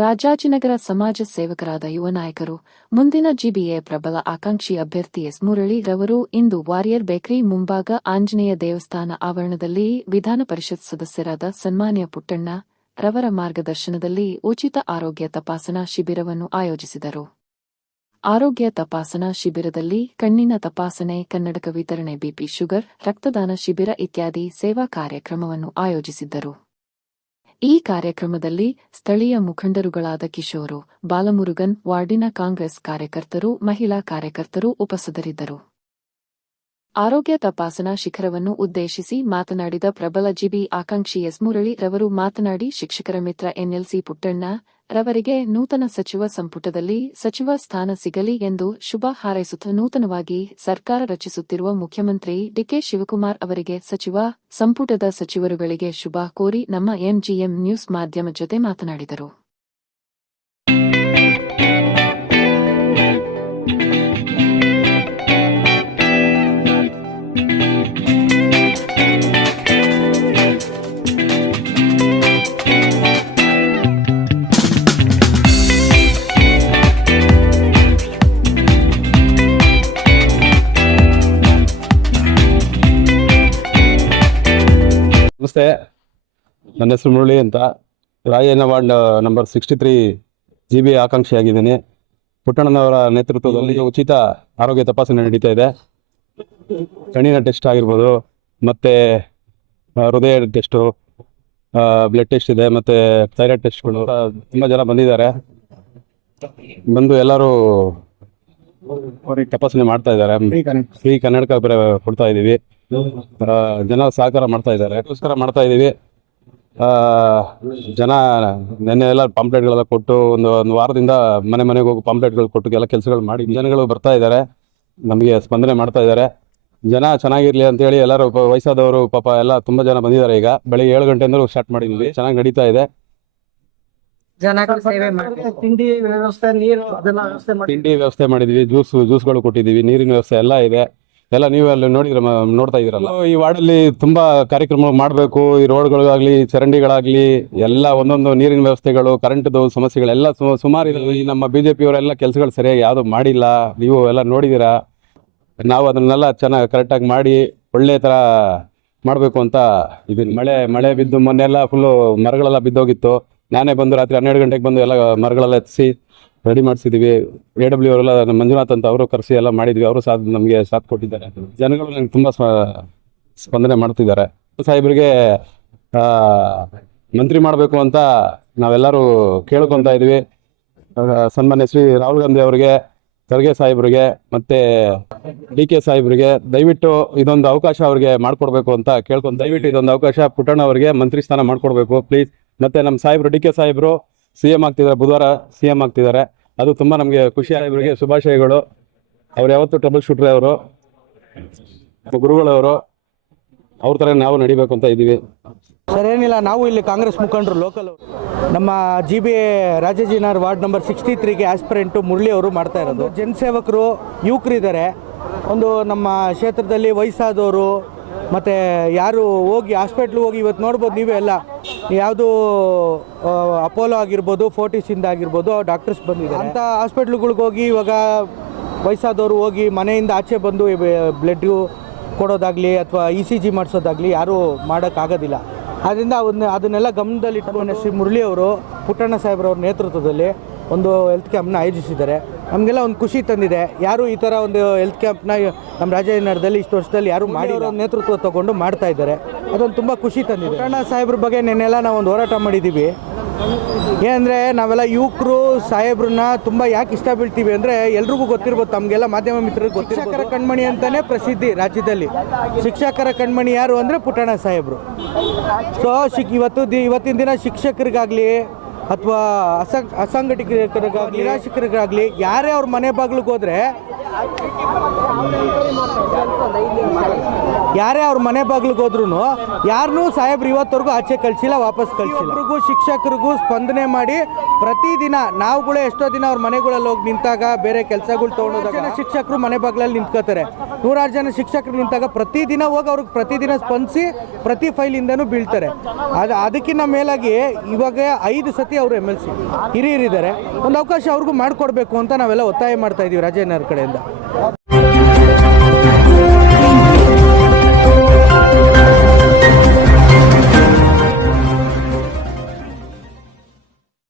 ರಾಜಾಜಿನಗರ ಸಮಾಜ ಸೇವಕರಾದ ಯುವ ನಾಯಕರು, ಮುಂದಿನ ಜಿಬಿಎ ಪ್ರಬಲ ಆಕಾಂಕ್ಷಿ ಅಭ್ಯರ್ಥಿ ಎಸ್. ಮುರಳಿ ರವರು ಇಂದು ವಾರಿಯರ್ ಬೇಕರಿ ಮುಂಭಾಗ ಆಂಜನೇಯ ದೇವಸ್ಥಾನ ಆವರಣದಲ್ಲಿ ವಿಧಾನ ಪರಿಷತ್ ಸದಸ್ಯರಾದ ಸನ್ಮಾನ್ಯ ಪುಟ್ಟಣ್ಣ ರವರ ಮಾರ್ಗದರ್ಶನದಲ್ಲಿ ಉಚಿತ ಆರೋಗ್ಯ ತಪಾಸಣಾ ಶಿಬಿರವನ್ನು ಆಯೋಜಿಸಿದರು. ಆರೋಗ್ಯ ತಪಾಸಣಾ ಶಿಬಿರದಲ್ಲಿ ಕಣ್ಣಿನ ತಪಾಸಣೆ, ಕನ್ನಡಕ ವಿತರಣೆ, ಬಿಪಿ, ಶುಗರ್, ರಕ್ತದಾನ ಶಿಬಿರ ಇತ್ಯಾದಿ ಸೇವಾ ಕಾರ್ಯಕ್ರಮವನ್ನು ಆಯೋಜಿಸಿದ್ದರು. ಈ ಕಾರ್ಯಕ್ರಮದಲ್ಲಿ ಸ್ಥಳೀಯ ಮುಖಂಡರುಗಳಾದ ಕಿಶೋರು, ಬಾಲಮುರುಗನ್, ವಾರ್ಡಿನ ಕಾಂಗ್ರೆಸ್ ಕಾರ್ಯಕರ್ತರು, ಮಹಿಳಾ ಕಾರ್ಯಕರ್ತರು ಉಪಸ್ಥಿತರಿದ್ದರು. ಆರೋಗ್ಯ ತಪಾಸಣಾ ಶಿಖರವನ್ನು ಉದ್ದೇಶಿಸಿ ಮಾತನಾಡಿದ ಪ್ರಬಲ ಜಿಬಿ ಆಕಾಂಕ್ಷಿ ಎಸ್. ಮುರಳಿ ರವರು ಮಾತನಾಡಿ, ಶಿಕ್ಷಕರ ಮಿತ್ರ ಎನ್ಎಲ್ಸಿ ಪುಟ್ಟಣ್ಣ ರವರಿಗೆ ನೂತನ ಸಚಿವ ಸಂಪುಟದಲ್ಲಿ ಸಚಿವ ಸ್ಥಾನ ಸಿಗಲಿ ಎಂದು ಶುಭ ಹಾರೈಸುತ್ತ ನೂತನವಾಗಿ ಸರ್ಕಾರ ರಚಿಸುತ್ತಿರುವ ಮುಖ್ಯಮಂತ್ರಿ ಡಿಕೆ ಶಿವಕುಮಾರ್ ಅವರಿಗೆ ಸಚಿವ ಸಂಪುಟದ ಸಚಿವರುಗಳಿಗೆ ಶುಭ ಕೋರಿ ನಮ್ಮ ಎಂಜಿಎಂ ನ್ಯೂಸ್ ಮಾಧ್ಯಮ ಜೊತೆ ಮಾತನಾಡಿದರು. ನಮಸ್ತೆ, ನನ್ನ ಹೆಸರು ಮುರಳಿ ಅಂತ. ರಾಜೇನ ವಾರ್ಡ್ ನಂಬರ್ 63 ಜಿಬಿ ಆಕಾಂಕ್ಷಿಯಾಗಿದ್ದೀನಿ. ಪುಟ್ಟಣ್ಣನವರ ನೇತೃತ್ವದಲ್ಲಿ ಉಚಿತ ಆರೋಗ್ಯ ತಪಾಸಣೆ ನಡೀತಾ ಇದೆ. ಕಣ್ಣಿನ ಟೆಸ್ಟ್ ಆಗಿರ್ಬೋದು, ಮತ್ತು ಹೃದಯ ಟೆಸ್ಟು, ಬ್ಲಡ್ ಟೆಸ್ಟ್ ಇದೆ, ಮತ್ತು ಥೈರಾಯ್ಡ್ ಟೆಸ್ಟ್ಗಳು. ತುಂಬ ಜನ ಬಂದಿದ್ದಾರೆ. ಬಂದು ಎಲ್ಲರೂ ತಪಾಸಣೆ ಮಾಡ್ತಾ ಇದ್ದಾರೆ. ಫ್ರೀ ಕನ್ನಡಕ ಕೊಡ್ತಾ ಇದ್ದೀವಿ. ಜನ ಸಹಕಾರ ಮಾಡ್ತಾ ಇದ್ದಾರೆ. ಅದಕ್ಕೋಸ್ಕರ ಮಾಡ್ತಾ ಇದ್ದೀವಿ. ಜನ ನೆನ್ನೆ ಎಲ್ಲ ಪಾಂಪ್ಲೆಟ್ಗಳೆಲ್ಲ ಕೊಟ್ಟು ಒಂದು ವಾರದಿಂದ ಮನೆಗೆ ಹೋಗಿ ಪಾಂಪ್ಲೆಟ್ಗಳು ಕೊಟ್ಟು ಎಲ್ಲ ಕೆಲಸಗಳು ಮಾಡಿ ಜನಗಳು ಬರ್ತಾ ಇದ್ದಾರೆ. ನಮಗೆ ಸ್ಪಂದನೆ ಮಾಡ್ತಾ ಇದ್ದಾರೆ. ಜನ ಚೆನ್ನಾಗಿರ್ಲಿ ಅಂತೇಳಿ ಎಲ್ಲರೂ ವಯಸ್ಸಾದವರು ಪಾಪ ಎಲ್ಲ ತುಂಬ ಜನ ಬಂದಿದ್ದಾರೆ. ಈಗ ಬೆಳಿಗ್ಗೆ 7 ಗಂಟೆಯಿಂದ ಸ್ಟಾರ್ಟ್ ಮಾಡಿದ್ವಿ. ಚೆನ್ನಾಗಿ ನಡೀತಾ ಇದೆ. ತಿಂಡಿ ವ್ಯವಸ್ಥೆ ಮಾಡಿದ್ವಿ. ಜ್ಯೂಸ್ಗಳು ಕೊಟ್ಟಿದ್ದೀವಿ. ನೀರಿನ ವ್ಯವಸ್ಥೆ ಎಲ್ಲ ಇದೆ. ಎಲ್ಲ ನೀವು ಅಲ್ಲಿ ನೋಡ್ತಾ ಇದ್ದೀರಲ್ಲ. ಈ ವಾರ್ಡಲ್ಲಿ ತುಂಬಾ ಕಾರ್ಯಕ್ರಮ ಮಾಡಬೇಕು. ಈ ರೋಡ್ಗಳಿಗಾಗ್ಲಿ, ಚರಂಡಿಗಳಾಗ್ಲಿ, ಎಲ್ಲ ಒಂದೊಂದು ನೀರಿನ ವ್ಯವಸ್ಥೆಗಳು, ಕರೆಂಟ್ದು ಸಮಸ್ಯೆಗಳೆಲ್ಲ ಸುಮಾರು ಇದೆ. ಈ ನಮ್ಮ BJP-ಅವರೆಲ್ಲ ಕೆಲಸಗಳು ಸರಿಯಾಗಿ ಯಾವುದು ಮಾಡಿಲ್ಲ. ನೀವು ಎಲ್ಲ ನೋಡಿದ್ದೀರಾ. ನಾವು ಅದನ್ನೆಲ್ಲ ಚೆನ್ನಾಗಿ ಕರೆಕ್ಟಾಗಿ ಮಾಡಿ ಒಳ್ಳೆ ಥರ ಮಾಡಬೇಕು ಅಂತ ಇದೀನಿ. ಮಳೆ ಬಿದ್ದು ಮೊನ್ನೆಲ್ಲ ಫುಲ್ಲು ಮರಗಳೆಲ್ಲ ಬಿದ್ದೋಗಿತ್ತು. ನಾನೇ ಬಂದು ರಾತ್ರಿ 12 ಗಂಟೆಗೆ ಬಂದು ಎಲ್ಲ ಮರಗಳೆಲ್ಲ ಎತ್ತಿಸಿ ರೆಡಿ ಮಾಡಿಸಿದ್ದೀವಿ. AW ಅವರೆಲ್ಲ ಮಂಜುನಾಥ್ ಅಂತ ಅವರು ಕರೆಸಿ ಎಲ್ಲ ಮಾಡಿದ್ವಿ. ಅವರು ನಮಗೆ ಸಾಥ್ ಕೊಟ್ಟಿದ್ದಾರೆ. ಜನಗಳು ನನಗೆ ತುಂಬ ಸ್ಪಂದನೆ ಮಾಡ್ತಿದ್ದಾರೆ. ಸಾಹೇಬ್ರಿಗೆ ಮಂತ್ರಿ ಮಾಡಬೇಕು ಅಂತ ನಾವೆಲ್ಲರೂ ಕೇಳ್ಕೊತಾ ಇದ್ವಿ. ಸನ್ಮಾನ್ಯ ಶ್ರೀ ರಾಹುಲ್ ಗಾಂಧಿ ಅವರಿಗೆ, ಖರ್ಗೆ ಸಾಹೇಬ್ರಿಗೆ, ಮತ್ತು DK ಸಾಹೇಬ್ರಿಗೆ ದಯವಿಟ್ಟು ಇದೊಂದು ಅವಕಾಶ ಅವ್ರಿಗೆ ಮಾಡಿಕೊಡ್ಬೇಕು ಅಂತ ಕೇಳ್ಕೊಂಡು, ದಯವಿಟ್ಟು ಇದೊಂದು ಅವಕಾಶ ಪುಟ್ಟಣ್ಣ ಅವರಿಗೆ ಮಂತ್ರಿ ಸ್ಥಾನ ಮಾಡಿಕೊಡ್ಬೇಕು ಪ್ಲೀಸ್. ಮತ್ತು ನಮ್ಮ ಸಾಹೇಬರು DK ಸಾಹೇಬರು CM ಆಗ್ತಿದ್ದಾರೆ. ಬುಧವಾರ CM ಆಗ್ತಿದ್ದಾರೆ. ಅದು ತುಂಬ ನಮಗೆ ಖುಷಿ. ಸಾಹೇಬರಿಗೆ ಶುಭಾಶಯಗಳು. ಅವ್ರು ಯಾವತ್ತೂ ಟ್ರಬಲ್ ಶೂಟ್ರೆ, ಅವರು ಗುರುಗಳವರು. ಅವ್ರ ಥರ ನಾವು ನಡಿಬೇಕು ಅಂತ ಇದ್ದೀವಿ. ಸರ್, ಏನಿಲ್ಲ, ನಾವು ಇಲ್ಲಿ ಕಾಂಗ್ರೆಸ್ ಮುಖಂಡರು ಲೋಕಲ್ ನಮ್ಮ GBA ರಾಜಾಜಿನಗರ ವಾರ್ಡ್ ನಂಬರ್ 63ಗೆ ಆಸ್ಪಿರೆಂಟು ಮುರಳಿ ಅವರು ಮಾಡ್ತಾ ಇರೋದು. ಜನಸೇವಕರು, ಯುವಕರಿದ್ದಾರೆ. ಒಂದು ನಮ್ಮ ಕ್ಷೇತ್ರದಲ್ಲಿ ವಯಸ್ಸಾದವರು ಮತ್ತು ಯಾರು ಹೋಗಿ ಹಾಸ್ಪಿಟ್ಲಿಗೆ ಹೋಗಿ ಇವತ್ತು ನೋಡ್ಬೋದು ನೀವೇ ಎಲ್ಲ, ಯಾವುದು ಅಪೋಲೋ ಆಗಿರ್ಬೋದು, ಫೋರ್ಟಿಸಿಂದ ಆಗಿರ್ಬೋದು, ಡಾಕ್ಟರ್ಸ್ ಬಂದಿದ್ದಾರೆ. ಅಂಥ ಹಾಸ್ಪಿಟ್ಲ್ಗಳಿಗೆ ಹೋಗಿ ಇವಾಗ ವಯಸ್ಸಾದವರು ಹೋಗಿ ಮನೆಯಿಂದ ಆಚೆ ಬಂದು ಬ್ಲಡ್ಡು ಕೊಡೋದಾಗಲಿ ಅಥವಾ ECG ಮಾಡಿಸೋದಾಗಲಿ ಯಾರೂ ಮಾಡೋಕ್ಕಾಗೋದಿಲ್ಲ. ಆದ್ದರಿಂದ ಅದನ್ನೆಲ್ಲ ಗಮನದಲ್ಲಿಟ್ಟುಕೊಂಡು ಶ್ರೀ ಮುರಳಿ ಅವರು, ಪುಟ್ಟಣ್ಣ ಸಾಹೇಬ್ರವ್ರ ನೇತೃತ್ವದಲ್ಲಿ ಒಂದು ಹೆಲ್ತ್ ಕ್ಯಾಂಪ್ನ ಆಯೋಜಿಸಿದ್ದಾರೆ. ನಮಗೆಲ್ಲ ಒಂದು ಖುಷಿ ತಂದಿದೆ. ಯಾರು ಈ ಥರ ಒಂದು ಹೆಲ್ತ್ ಕ್ಯಾಂಪ್ನ ನಮ್ಮ ರಾಜಾಜಿನಗರದಲ್ಲಿ ಇಷ್ಟು ವರ್ಷದಲ್ಲಿ ಯಾರು ಮಾಡಿರೋ ನೇತೃತ್ವ ತಗೊಂಡು ಮಾಡ್ತಾ ಇದ್ದಾರೆ. ಅದೊಂದು ತುಂಬ ಖುಷಿ ತಂದಿದೆ. ಪುಟ್ಟಣ್ಣ ಸಾಹೇಬ್ರ ಬಗ್ಗೆ ನಿನ್ನೆಲ್ಲ ನಾವು ಒಂದು ಹೋರಾಟ ಮಾಡಿದ್ದೀವಿ. ಏನಂದರೆ ನಾವೆಲ್ಲ ಯುವಕರು ಸಾಹೇಬ್ರನ್ನ ತುಂಬ ಯಾಕೆ ಇಷ್ಟ ಬೀಳ್ತೀವಿ ಅಂದರೆ, ಎಲ್ರಿಗೂ ಗೊತ್ತಿರ್ಬೋದು, ತಮಗೆಲ್ಲ ಮಾಧ್ಯಮ ಮಿತ್ರರಿಗೆ ಗೊತ್ತಿರ್ಬೋದು. ಶಿಕ್ಷಕರ ಕಣ್ಮಣಿ ಅಂತಲೇ ಪ್ರಸಿದ್ಧಿ ರಾಜ್ಯದಲ್ಲಿ. ಶಿಕ್ಷಕರ ಕಣ್ಮಣಿ ಯಾರು ಅಂದರೆ ಪುಟ್ಟಣ್ಣ ಸಾಹೇಬರು. ಸೊ ಇವತ್ತಿನ ದಿನ ಶಿಕ್ಷಕರಿಗಾಗಲಿ ಅಥವಾ ಅಸಂಘಟಿತರಿಗಾಗಲಿ, ನಿರಾಶ್ರಿತರಿಗಾಗಲಿ ಯಾರೇ ಅವ್ರ ಮನೆ ಬಾಗಿಲಿಗೆ ಹೋದರೆ ಯಾರೇ ಅವ್ರ ಮನೆ ಬಾಗಿಲಿಗೆ ಹೋದ್ರೂ ಯಾರನ್ನೂ ಸಾಹೇಬ್ರು ಇವತ್ತವರೆಗೂ ಆಚೆ ಕಳಿಸಿಲ್ಲ, ವಾಪಸ್ ಕಳಿಸಿಲ್ಲ. ಒಬ್ರಿಗೂ ಶಿಕ್ಷಕರಿಗೂ ಸ್ಪಂದನೆ ಮಾಡಿ ಪ್ರತಿದಿನ ನಾವುಗಳೇ ಎಷ್ಟೋ ದಿನ ಅವ್ರ ಮನೆಗಳಲ್ಲಿ ಹೋಗಿ ನಿಂತಾಗ ಬೇರೆ ಕೆಲಸಗಳು ತೊಗೊಂಡೋದಾಗ ಶಿಕ್ಷಕರು ಮನೆ ಬಾಗಿಲಲ್ಲಿ ನಿಂತ್ಕೋತಾರೆ. 100 ಜನ ಶಿಕ್ಷಕರು ನಿಂತಾಗ ಪ್ರತಿದಿನ ಹೋಗಿ ಅವ್ರಿಗೆ ಪ್ರತಿದಿನ ಸ್ಪಂದಿಸಿ ಪ್ರತಿ ಫೈಲಿಂದನೂ ಬೀಳ್ತಾರೆ. ಅದಕ್ಕಿಂತ ಮೇಲಾಗಿ ಇವಾಗ 5 ಸತಿ ಅವರು MLC ಹಿರಿಯರಿದ್ದಾರೆ. ಒಂದು ಅವಕಾಶ ಅವ್ರಿಗೂ ಮಾಡಿಕೊಡ್ಬೇಕು ಅಂತ ನಾವೆಲ್ಲ ಒತ್ತಾಯ ಮಾಡ್ತಾ ಇದ್ದೀವಿ ರಾಜೇನವ್ರ ಕಡೆಯಿಂದ.